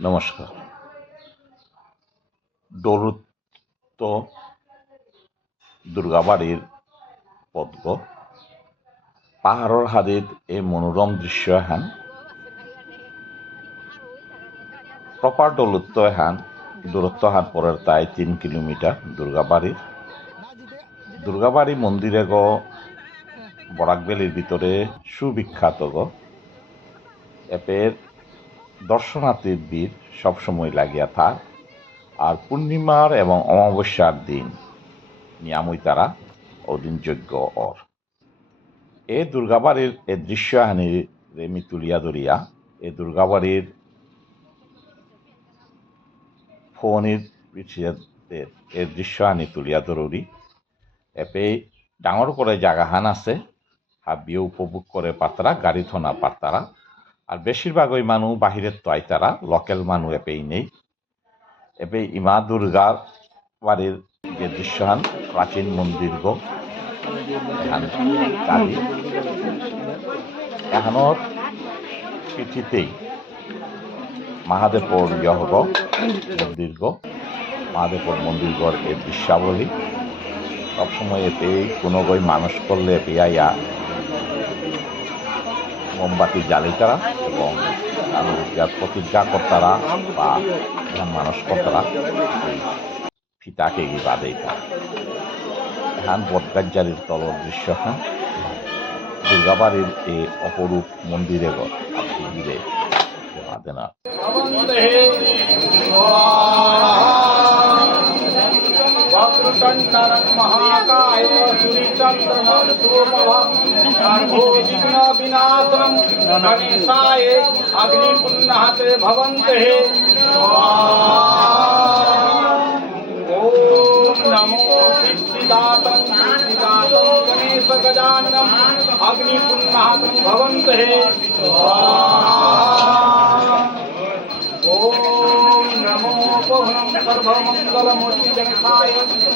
নমস্কাৰ। দৌৰত্ব দুৰ্গাবাৰীৰ পদগ পাহাৰৰ হাদিত এই মনোৰম দৃশ্য এখান প্রপার দৌরত্ব এখান দূরত্ব হাত পরের তাই 3 কিলোমিটার দুর্গাবাড়ি মন্দিরে গো বরাকবেলির ভিতরে সুবিখ্যাত গো এপের দর্শনার্থীর ভিড় সবসময় লাগিয়া থাক আর পূর্ণিমার এবং অমাবস্যার দিন নিয়ামই তারা ওদিন যজ্ঞ অর এ দুর্গাবাড়ির এ দৃশ্য হানি রেমি তুলিয়া ধরিয়া এ দুর্গাবাড়ির ফোনের এর দৃশ্য হানি তুলিয়া ধরি এপে ডাঙর করে জাগাহান আছে হাবিয়ে উপভোগ করে পাতারা গাড়ি থনা পাতারা আর বেশিরভাগই মানুষ বাহিরের তো আইতারা লোকাল মানুষ এপেই নেই এপে ইমা দুর্গার বাড়ির যে দৃশ্যহান প্রাচীন মন্দির গো কালী এখানোর পিঠিতেই মহাদেবর ইয়হগ মন্দির গো মহাদেবর মন্দির গড় এর দৃশ্যাবলী সবসময় এতে কোনো গই মানুষ করলে পেয়াইয়া মোমবাতি জ্বালি তারা এবং প্রতিজ্ঞা কর্তারা বা মানুষ কর্তারা ফিতাকে বাদে এখান বটগাজ্জারির তলর দৃশ্য খান দুর্গাবাড়ির এই অপরূপ মন্দিরে ঘিরে বাদে না वक्रतुण्डं महाकाय सूर्यचन्द्रमरुतोपमं सर्वोविघ्न विनाशनं गणेशाय अग्निपुन्नाते भवन्ते ॐ नमो सिद्धिदातं गणेश गजाननम् अग्निपुन्नातं भवन्ते ओम नमो पवनं सर्वमंगलमूर्ति गणेशाय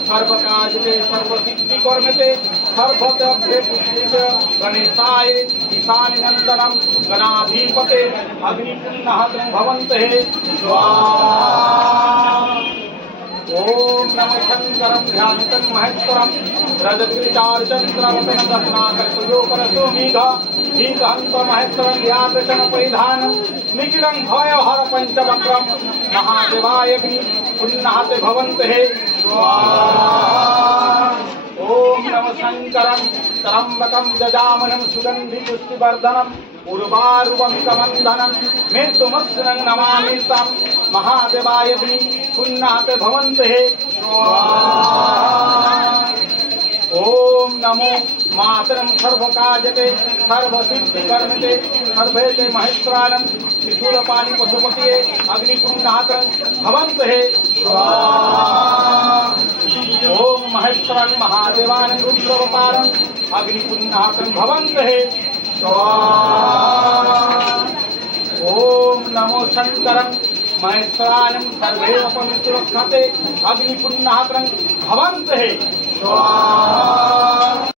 सर्वकार्ये सर्वसिद्धि कर्मते सर्वतभ्ये पुष्टिते गणेशाय ईशाननंदनं गणाधिपते अग्निपुन्नाहतं भवन्ते स्वाहा ओम नमः शंकरं ध्यानितं महेश्वरं रजतगिरिचारुचन्द्रवदनं रत्नाकल्पयोगरसोमीघा भीतहन्त महेश्वरं ध्यादर्शन परिधानं निखिलं भयहर पंचवक्त्रं महादेवाय पुन्नाते भवन्ते स्वाहा ओम नमः शंकरं त्र्यंबकं जजामनं सुगन्धिपुष्टिवर्धनं उर्वारुकमिकमन्धनं मृत्युमस्त्रं नमामि तं महादेवाय पुन्नाते भवन्ते स्वाहा ओम नमो मातरं सर्वकार्यते सर्वसिद्धिकर्मते सर्वेते महेश्वरानं त्रिशूलपाणि पशुपतये अग्निपुन्नातं भवन्ते स्वाहा ओम महेश्वरं महादेवानं रुद्रवपारं अग्निपुन्नातं भवन्ते स्वाहा ओम नमो शंकरं महेश्वरानं सर्वैवपमितुरक्षते अग्निपुन्नातं भवन्ते स्वाहा